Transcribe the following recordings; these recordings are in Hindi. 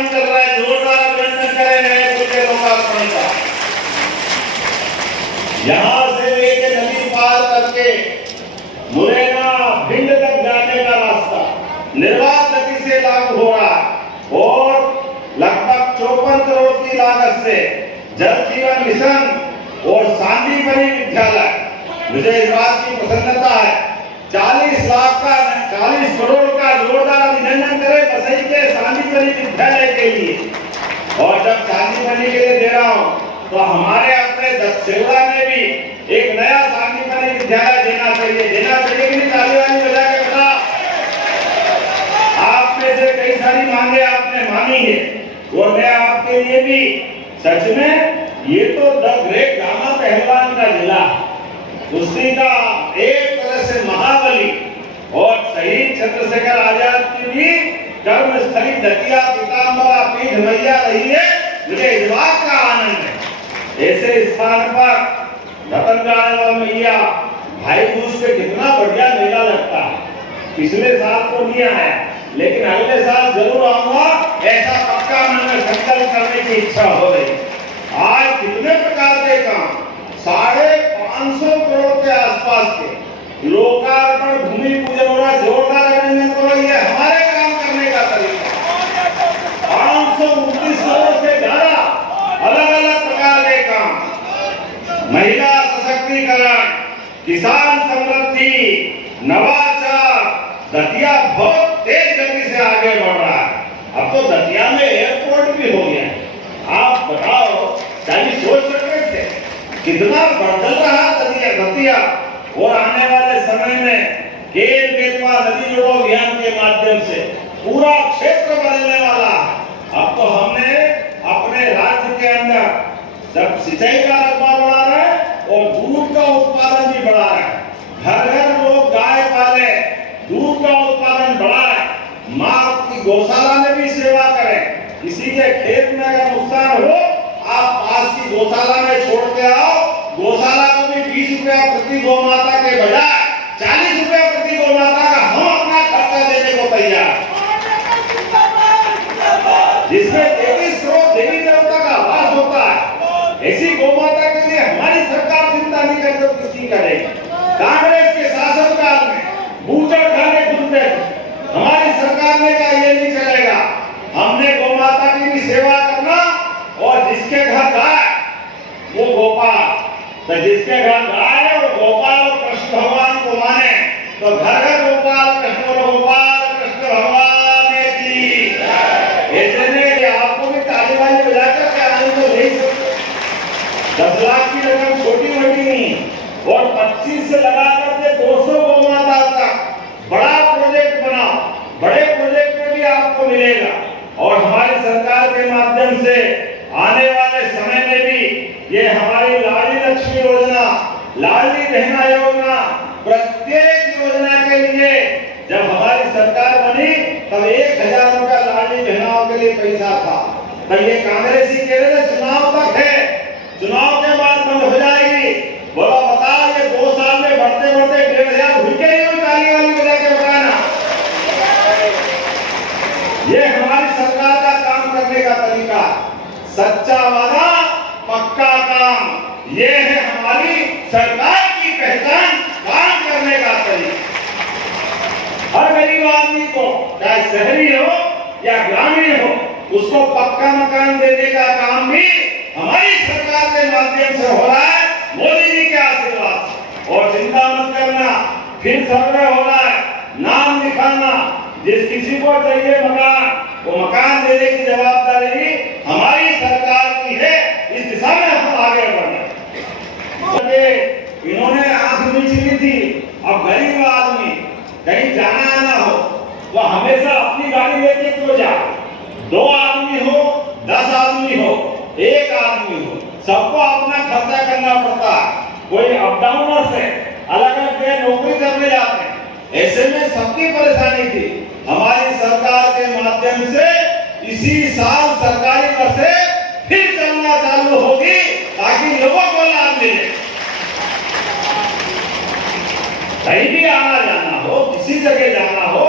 काम कर रहा है, जोरदार अभिनंदन करें नए पुल के लोकार्पण का। यहाँ से लेके नदी पार करके मुरैना भिंड तक जाने का रास्ता निर्बाध गति से लागू हो रहा है और लगभग 54 करोड़ की लागत से जल जीवन मिशन और सांदीपनि विद्यालय, मुझे इस बात की प्रसन्नता है 40 करोड़ का जोरदार अभिनंदन करें बसई के सांदीपनि विद्यालय के लिए। और जब सांदीपनि के लिए दे रहा हूँ तो हमारे अपने दक्षिणा में भी एक नया सांदीपनि विद्यालय देना चाहिए कि नहीं? ताली वाली बजा के बता। आप में से कई सारी मांगे आपने मानी है और मैं आपके लिए भी सच में ये तो द ग्रेट गामा पहलवान का जिला, कुश्ती का एक तरह से महाबली और शहीद चंद्रशेखर आजाद की भी कर्मस्थली दतिया पीताम्बरा पीठ मैया रही है। मुझे इस बात का आनंद है। ऐसे स्थान पर रतनगढ़ मैया भाई दूज पे कितना बढ़िया मेला लगता है। पिछले साल तो नहीं आया लेकिन अगले साल जरूर आऊंगा, ऐसा पक्का मन में संकल्प करने की इच्छा हो रही। आज कितने प्रकार के काम 550 करोड़ के आसपास के लोकार्पण भूमि पूजन हो रहा, जोरदार अभिनंदन करो। ये हमारे काम करने का तरीका। 529 करोड़ से ज्यादा अलग अलग प्रकार के काम, महिला सशक्तिकरण, किसान समृद्धि, नवाचार, दतिया बहुत तेज गति से आगे बढ़ रहा है। अब तो दतिया में एयरपोर्ट भी हो गया है। आप बताओ, कभी सोच सकते थे कितना बदल रहा दतिया? और आने वाले समय में केन बेतवा नदी जोड़ो अभियान के माध्यम से पूरा क्षेत्र बदलने वाला है। अब तो हमने अपने राज्य के अंदर जब सिंचाई का रकबा बढ़ा रहा है और दूध का उत्पादन भी बढ़ा रहा है। घर घर लोग गाय पाले, दूध का उत्पादन बढ़ा है। माँ की गौशाला में भी सेवा करें। किसी के खेत में अगर नुकसान हो, आप पास की गौशाला में छोड़ के आओ। गौशाला को भी 20 रुपया प्रति गौ माता के बजाय 40 रुपया प्रति गौ माता का हम अपना खर्चा देने को तैयार, जिसमें देवी देवता का वास होता है। ऐसी गौ माता के लिए हमारी सरकार चिंता नहीं करती तो किसकी करेगी? कांग्रेस के शासनकाल में बूचड़ खाने खुलते थे, हमारी सरकार ने कहा ये नहीं चलेगा, हमने गौ माता की भी सेवा करना और जिसके घर गाय वो गोपाल, तो जिसके घर गाय है वो गोपाल और कृष्ण भगवान को माने, तो घर घर गोपाल कृष्ण भगवान की। ऐसे में आपको भी ताली वाली बजाकर के आनंद को ले सकते। 10 लाख की रकम छोटी मोटी नहीं और 25 से लगा करके 200 गौ माता तक बड़ा प्रोजेक्ट बनाओ। बड़े प्रोजेक्ट में भी आपको मिलेगा और हमारी सरकार के माध्यम से आने वाले समय में भी ये हमारी लाडली लक्ष्मी योजना, लाडली बहना योजना, प्रत्येक योजना के लिए जब हमारी सरकार बनी तब 1000 रुपया लाडली बहनाओं के लिए पैसा था। तब ये कांग्रेसी कह रहे थे चुनाव तक है, चुनाव के बाद बंद हो जाएगी। बोला बता, ये 2 साल में बढ़ते बढ़ते 1500 हुई के लिए ताली वाली बजा के बताना। ये हमारी सरकार का काम करने का तरीका, सच्चा वादा पक्का काम, ये है हमारी सरकार की पहचान, काम करने का तरीका। हर गरीब आदमी को, चाहे शहरी हो या ग्रामीण हो, उसको पक्का मकान देने का काम भी हमारी सरकार के माध्यम से हो रहा है, मोदी जी के आशीर्वाद। और चिंता मत करना, फिर सर्वे हो रहा है, नाम लिखाना, जिस किसी को चाहिए मकान वो मकान देने की जवाबदारी हमारी सरकार की है। इस दिशा में हम आगे बढ़ रहे हैं। इन्होंने आंख नीची ली थी, अब गरीब आदमी कहीं जाना आना हो तो हमेशा अपनी गाड़ी लेके क्यों जाए? 2 आदमी हो, 10 आदमी हो, 1 आदमी हो, सबको अपना खर्चा करना पड़ता है। कोई अप डाउनर से अलग अलग नौकरी करने जाते हैं, ऐसे में सबकी परेशानी थी। हमारी सरकार के माध्यम से इसी साल सरकारी बसें फिर चलना चालू होगी ताकि लोगों को लाभ मिले। कहीं भी आना जाना हो, किसी जगह जाना हो,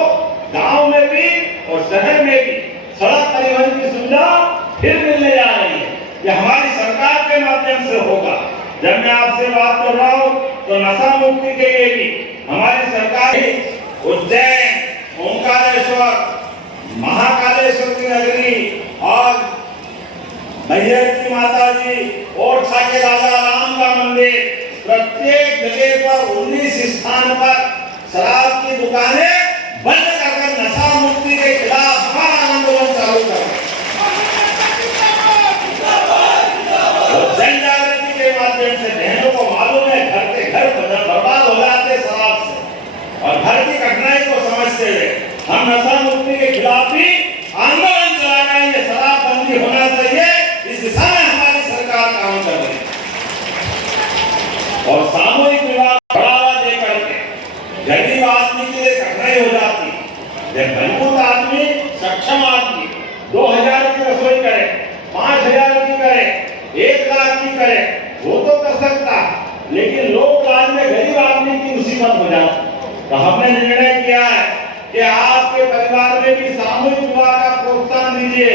गांव में भी और शहर में भी सड़क परिवहन की सुविधा सुविधा फिर मिलने जा रही है। ये हमारी सरकार के माध्यम से होगा। जब मैं आपसे बात कर रहा हूँ तो नशा मुक्ति के लिए भी हमारी सरकार उज्जैन, ओंकारेश्वर, महाकालेश्वर की नगरी और मैहर की माता जी और छाके राजा राम का मंदिर, प्रत्येक जगह पर 19 स्थान पर शराब की दुकानें बंद कर नशा मुक्ति के खिलाफ हमारा आंदोलन चालू कर जन जागृति के माध्यम से बहनों को मालूम है घर के घर बर्बाद हो जाते शराब से, और घर की कठिनाई को समझते हुए हम नशा मुक्ति के खिलाफ भी आंदोलन चला रहे हैं। शराब बंदी होना चाहिए, इस दिशा में हमारी सरकार काम कर रही है। और सामूहिक विवाह बढ़ावा दे करके गरीब आदमी के लिए कठिनाई हो जाती है। जब मजबूत आदमी, सक्षम आदमी 2000 की रसोई करे, 5000 की करे, 1 लाख की करे, वो तो कर सकता, लेकिन लोक लाज में गरीब आदमी की मुसीबत हो जाती। तो हमने निर्णय किया है कि आपके परिवार में भी सामूहिक विवाह का प्रोत्साहन दीजिए।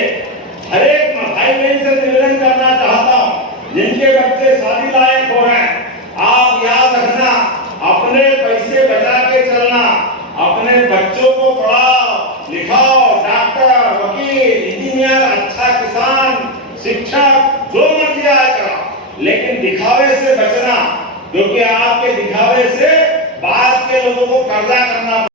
हर एक भाई बहन से निवेदन करना चाहता हूँ, जिनके बच्चे शादी लायक हो रहे हैं, आप याद रखना, अपने पैसे बचा के चलना, अपने बच्चों को पढ़ाओ लिखाओ, डॉक्टर, वकील, इंजीनियर, अच्छा किसान, शिक्षक, जो मर्जी आए करो, लेकिन दिखावे से बचना, क्योंकि आपके दिखावे से बाद के लोगों को कर्जा करना